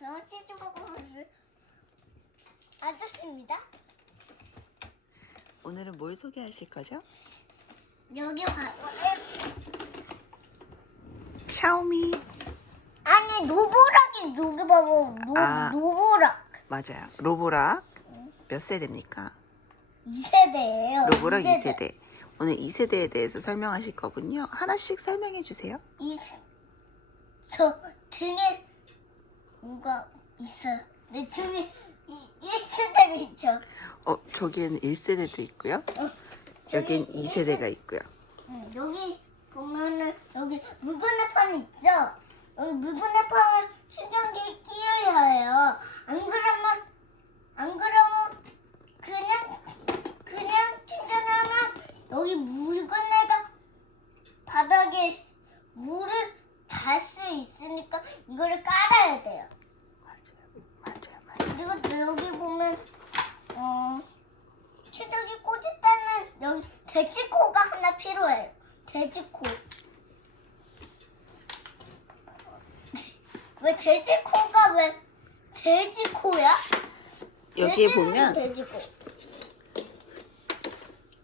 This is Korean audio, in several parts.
안녕하세요. 치즈버거 아저씨입니다. 오늘은 뭘 소개하실 거죠? 여기 봐. 샤오미 아니 노보락이 여기 봐봐. 노, 아. 노보락 맞아요. 로보락 몇 세대입니까? 2세대예요. 로보락 2세대. 오늘 2세대에 대해서 설명하실 거군요. 하나씩 설명해 주세요. 이, 저 등에 뭔가 있어요. 내이 1세대가 있죠. 어, 저기에는 1세대도 있고요. 어, 여긴 저기 2세대가 있고요. 응, 여기 보면은 여기 물건의 판 있죠? 여기 물건의 판을 충전기에 끼워야 해요. 안 그러면 안 그러면 그냥 그냥 충전하면 여기 물건에가 바닥에 물을 달 수 있으니까 이거를 깔아야 돼요. 맞아요. 맞아요. 맞아요. 그리고 또 여기 보면 어 추덕이 꽂을 때는 여기 돼지코가 필요해요. 돼지코. 왜 돼지코가 왜 돼지코야? 여기에 돼지는 보면 돼지코.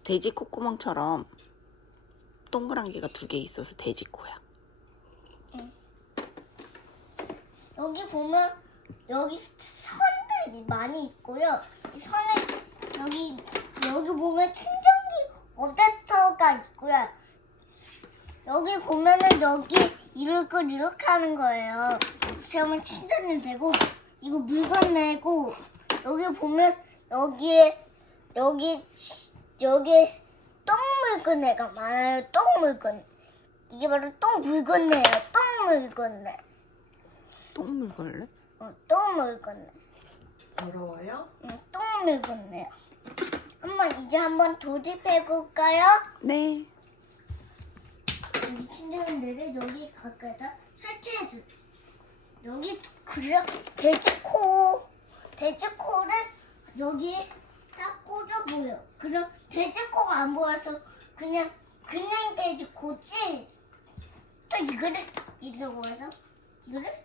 돼지 콧구멍처럼 동그란 개가 두 개 있어서 돼지 코야. 여기 보면 여기 선들이 많이 있고요. 이 선을 여기 여기 보면 충전기 어댑터 가 있고요. 여기 보면은 여기 이렇게 이렇게 하는 거예요. 그러면 충전이 되고 이거 물건 내고 여기 보면 여기에 여기 여기 똥 물건내가 많아요. 똥 물건. 이게 바로 똥 물건내예요. 똥 물건내. 똥물걸레? 어, 똥 물건네. 더러워요? 응, 똥 물건네요. 한번 이제 한번 조립해 볼까요? 네. 여기 침대를 여기 가까이다 설치해 주세요. 여기 그래 돼지 코 돼지 코를 여기 딱 꽂아 보여. 그럼 돼지 코가 안 보여서 그냥 그냥 돼지 코지. 또 이거를 이러고 해서 이거를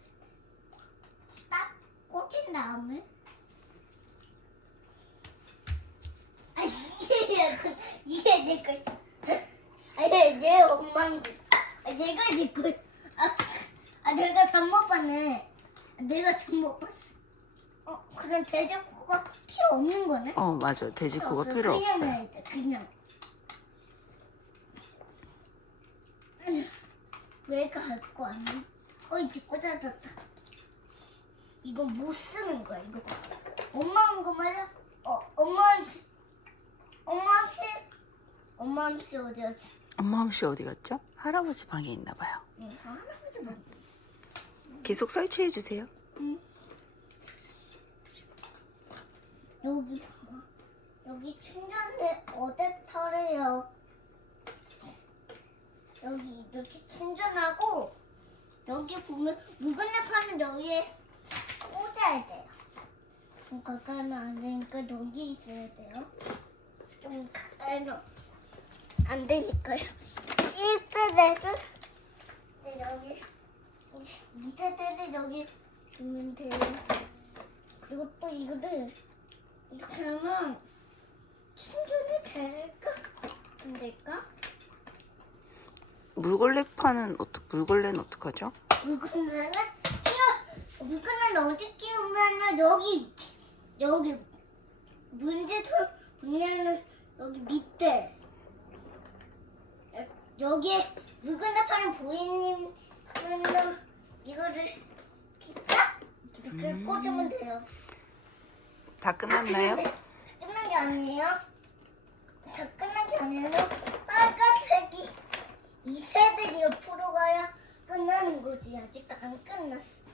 딱 꽂은 다음에 아 이게 내 거. 아니 내 엄마인 거. 아 내가 내 거. 아, 아 내가 잘못 봤네. 아, 내가 잘못 봤어. 어 그럼 돼지코가 필요 없는 거네? 어, 맞아. 돼지코가 없어. 필요 그냥 없어요. 해야 돼, 그냥. 왜 갖고 왔니? 어 이제 꽂아졌다. 이거 못 쓰는 거야 이거. 엄마 한거 맞아? 어 엄마 암시 엄마 암시 엄마 암시 어디였지? 엄마 엄씨 어디 갔죠? 할아버지 방에 있나 봐요. 응 할아버지 방. 계속 설치해 주세요. 응. 여기 봐봐. 여기 충전대 어댑터래요. 여기 이렇게 충전하고 여기 보면 물건을 파는 여기에 꽂아야 돼요. 좀 가까이면 안 되니까 여기 있어야 돼요. 좀 가까이면 안 되니까요. 1세대를 네, 여기 2세대를 여기 두면 돼요. 그리고 또 이거를 이렇게 하면 충전이 될까? 안 될까? 물걸레 파는 어떻 물걸레는 어떡하죠? 물건을 끼워 물건을 어디 끼우면은 여기 여기 문제도 보면은 여기 밑에 여- 여기에 물건을 파는 보이님은 이거를 이렇게 딱 이렇게 음. 꽂으면 돼요. 다 끝났나요? 끝난 게 아니에요. 다 끝난 게 아니에요. 빨간색이 2세대 옆으로 가야 끝나는 거지. 아직 안 끝났어.